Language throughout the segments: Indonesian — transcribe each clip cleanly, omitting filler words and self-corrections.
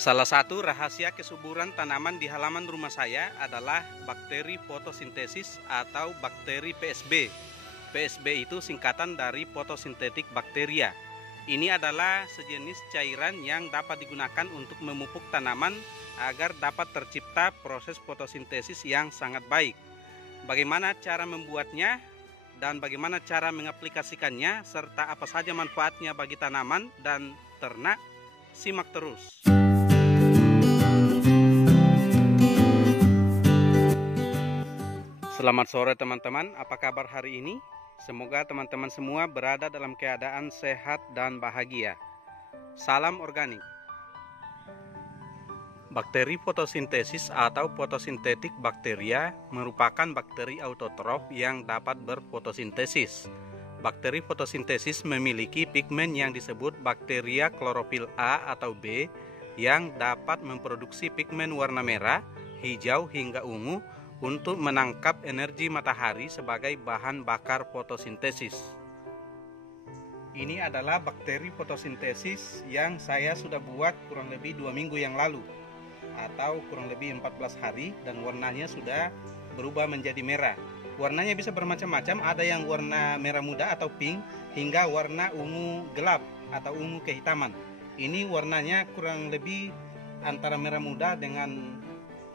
Salah satu rahasia kesuburan tanaman di halaman rumah saya adalah bakteri fotosintesis atau bakteri PSB. PSB itu singkatan dari fotosintetik bakteria. Ini adalah sejenis cairan yang dapat digunakan untuk memupuk tanaman agar dapat tercipta proses fotosintesis yang sangat baik. Bagaimana cara membuatnya dan bagaimana cara mengaplikasikannya serta apa saja manfaatnya bagi tanaman dan ternak, simak terus. Selamat sore teman-teman, apa kabar hari ini? Semoga teman-teman semua berada dalam keadaan sehat dan bahagia. Salam organik. Bakteri fotosintesis atau fotosintetik bakteria merupakan bakteri autotrof yang dapat berfotosintesis. Bakteri fotosintesis memiliki pigmen yang disebut bakteria klorofil A atau B yang dapat memproduksi pigmen warna merah, hijau hingga ungu untuk menangkap energi matahari sebagai bahan bakar fotosintesis. Ini adalah bakteri fotosintesis yang saya sudah buat kurang lebih 2 minggu yang lalu atau kurang lebih 14 hari, dan warnanya sudah berubah menjadi merah. Warnanya bisa bermacam-macam, ada yang warna merah muda atau pink hingga warna ungu gelap atau ungu kehitaman. Ini warnanya kurang lebih antara merah muda dengan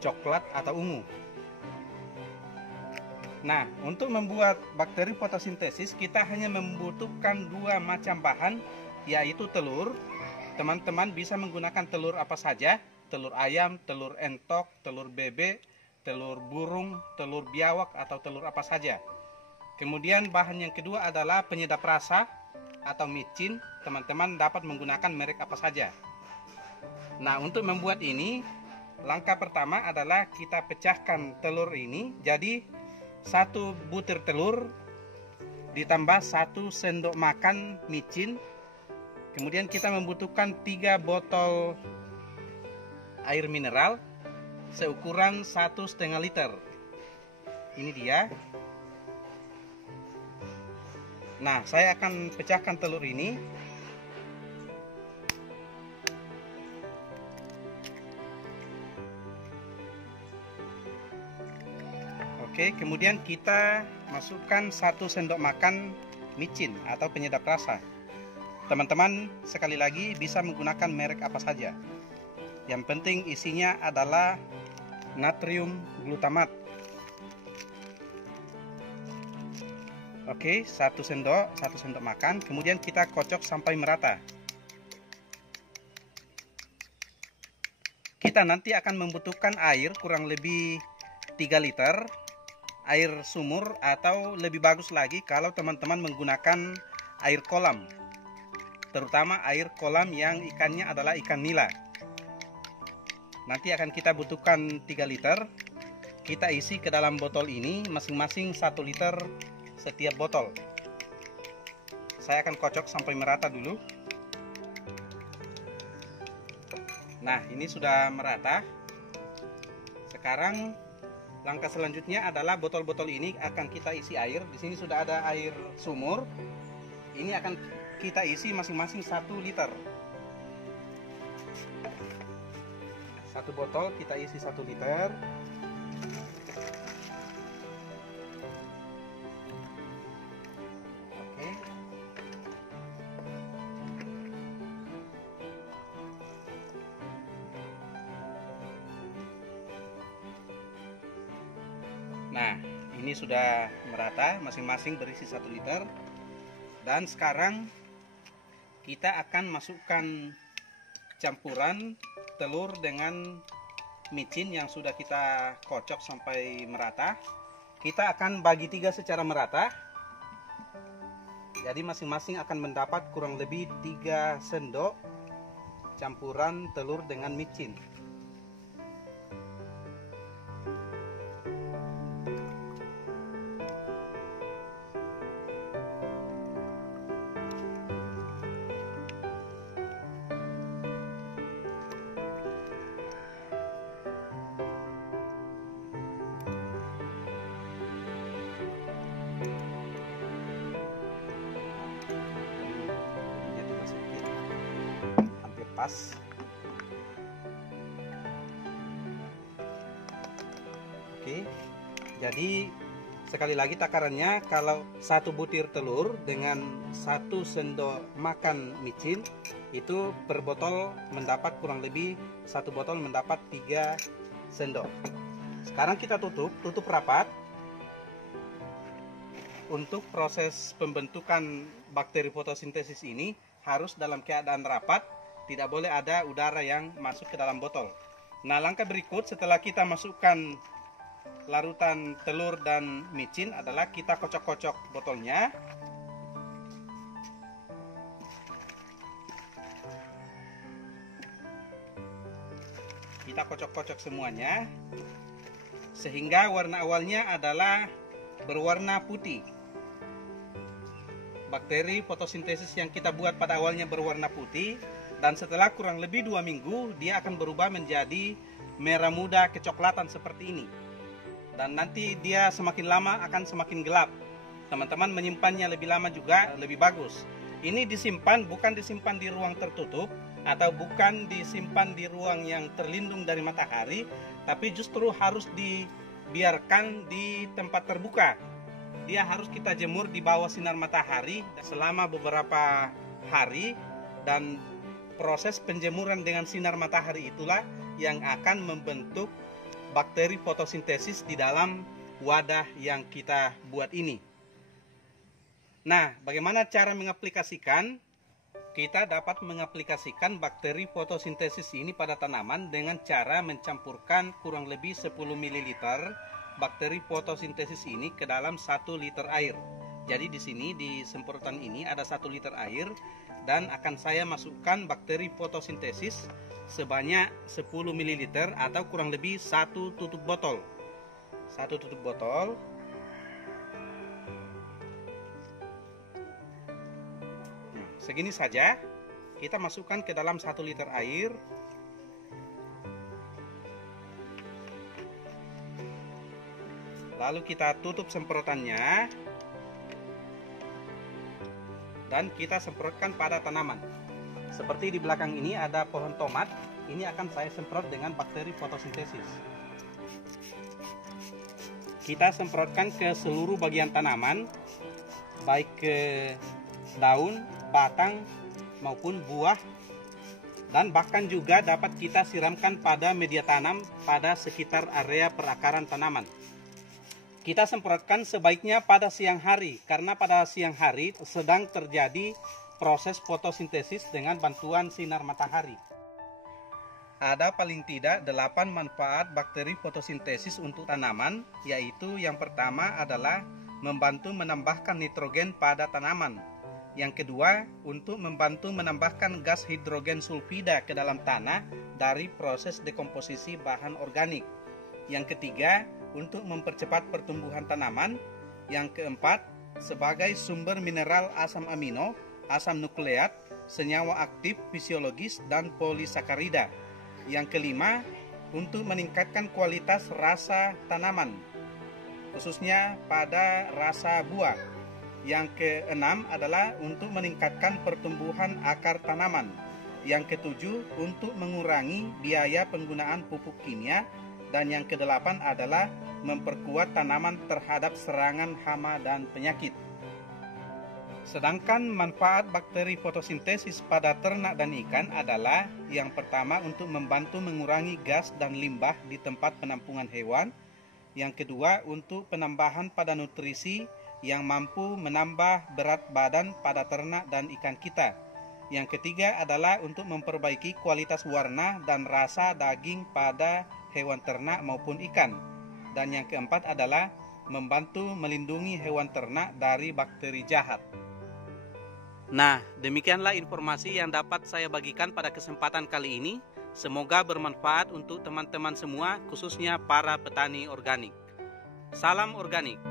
coklat atau ungu. Nah, untuk membuat bakteri fotosintesis kita hanya membutuhkan 2 macam bahan, yaitu telur. Teman-teman bisa menggunakan telur apa saja, telur ayam, telur entok, telur bebek, telur burung, telur biawak atau telur apa saja. Kemudian bahan yang kedua adalah penyedap rasa atau micin. Teman-teman dapat menggunakan merek apa saja. Nah, untuk membuat ini, langkah pertama adalah kita pecahkan telur ini. Jadi 1 butir telur ditambah 1 sendok makan micin. Kemudian kita membutuhkan 3 botol air mineral seukuran 1,5 liter. Ini dia. Nah, saya akan pecahkan telur ini. Oke, kemudian kita masukkan 1 sendok makan micin atau penyedap rasa. Teman-teman sekali lagi bisa menggunakan merek apa saja. Yang penting isinya adalah natrium glutamat. Oke, 1 sendok makan. Kemudian kita kocok sampai merata. Kita nanti akan membutuhkan air kurang lebih 3 liter. Air sumur, atau lebih bagus lagi kalau teman-teman menggunakan air kolam, terutama air kolam yang ikannya adalah ikan nila. Nanti akan kita butuhkan 3 liter. Kita isi ke dalam botol ini masing-masing 1 liter setiap botol. Saya akan kocok sampai merata dulu. Nah, ini sudah merata. Sekarang langkah selanjutnya adalah botol-botol ini akan kita isi air. Di sini sudah ada air sumur. Ini akan kita isi masing-masing 1 liter. 1 botol kita isi 1 liter. Oke. Nah, ini sudah merata, masing-masing berisi 1 liter. Dan sekarang kita akan masukkan campuran telur dengan micin yang sudah kita kocok sampai merata. Kita akan bagi 3 secara merata. Jadi masing-masing akan mendapat kurang lebih 3 sendok campuran telur dengan micin. pas. Oke. Jadi sekali lagi takarannya, kalau 1 butir telur dengan 1 sendok makan micin itu per botol mendapat kurang lebih 1 botol mendapat 3 sendok. Sekarang kita tutup rapat. Untuk proses pembentukan bakteri fotosintesis ini harus dalam keadaan rapat, tidak boleh ada udara yang masuk ke dalam botol. Nah, langkah berikut setelah kita masukkan larutan telur dan micin adalah kita kocok-kocok botolnya. Kita kocok-kocok semuanya sehingga warna awalnya adalah berwarna putih. Bakteri fotosintesis yang kita buat pada awalnya berwarna putih, dan setelah kurang lebih 2 minggu dia akan berubah menjadi merah muda kecoklatan seperti ini. Dan nanti dia semakin lama akan semakin gelap. Teman-teman menyimpannya lebih lama juga lebih bagus. Ini disimpan, bukan disimpan di ruang tertutup atau bukan disimpan di ruang yang terlindung dari matahari, tapi justru harus dibiarkan di tempat terbuka. Dia harus kita jemur di bawah sinar matahari selama beberapa hari, dan proses penjemuran dengan sinar matahari itulah yang akan membentuk bakteri fotosintesis di dalam wadah yang kita buat ini. Nah, bagaimana cara mengaplikasikan? Kita dapat mengaplikasikan bakteri fotosintesis ini pada tanaman dengan cara mencampurkan kurang lebih 10 ml bakteri fotosintesis ini ke dalam 1 liter air. Jadi di sini di semprotan ini ada 1 liter air, dan akan saya masukkan bakteri fotosintesis sebanyak 10 ml atau kurang lebih 1 tutup botol. 1 tutup botol. Segini saja. Kita masukkan ke dalam 1 liter air. Lalu kita tutup semprotannya dan kita semprotkan pada tanaman. Seperti di belakang ini ada pohon tomat, ini akan saya semprot dengan bakteri fotosintesis. Kita semprotkan ke seluruh bagian tanaman, baik ke daun, batang maupun buah, dan bahkan juga dapat kita siramkan pada media tanam pada sekitar area perakaran tanaman. Kita semprotkan sebaiknya pada siang hari, karena pada siang hari sedang terjadi proses fotosintesis dengan bantuan sinar matahari. Ada paling tidak 8 manfaat bakteri fotosintesis untuk tanaman, yaitu yang pertama adalah membantu menambahkan nitrogen pada tanaman. Yang kedua, untuk membantu menambahkan gas hidrogen sulfida ke dalam tanah dari proses dekomposisi bahan organik. Yang ketiga, untuk mempercepat pertumbuhan tanaman. Yang keempat, sebagai sumber mineral asam amino, asam nukleat, senyawa aktif fisiologis, dan polisakarida. Yang kelima, untuk meningkatkan kualitas rasa tanaman, khususnya pada rasa buah. Yang keenam adalah untuk meningkatkan pertumbuhan akar tanaman. Yang ketujuh, untuk mengurangi biaya penggunaan pupuk kimia. Dan yang kedelapan adalah memperkuat tanaman terhadap serangan hama dan penyakit. Sedangkan manfaat bakteri fotosintesis pada ternak dan ikan adalah yang pertama untuk membantu mengurangi gas dan limbah di tempat penampungan hewan. Yang kedua, untuk penambahan pada nutrisi yang mampu menambah berat badan pada ternak dan ikan kita. Yang ketiga adalah untuk memperbaiki kualitas warna dan rasa daging pada hewan ternak maupun ikan. Dan yang keempat adalah membantu melindungi hewan ternak dari bakteri jahat. Nah, demikianlah informasi yang dapat saya bagikan pada kesempatan kali ini. Semoga bermanfaat untuk teman-teman semua, khususnya para petani organik. Salam organik.